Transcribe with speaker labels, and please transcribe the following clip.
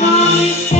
Speaker 1: Bye.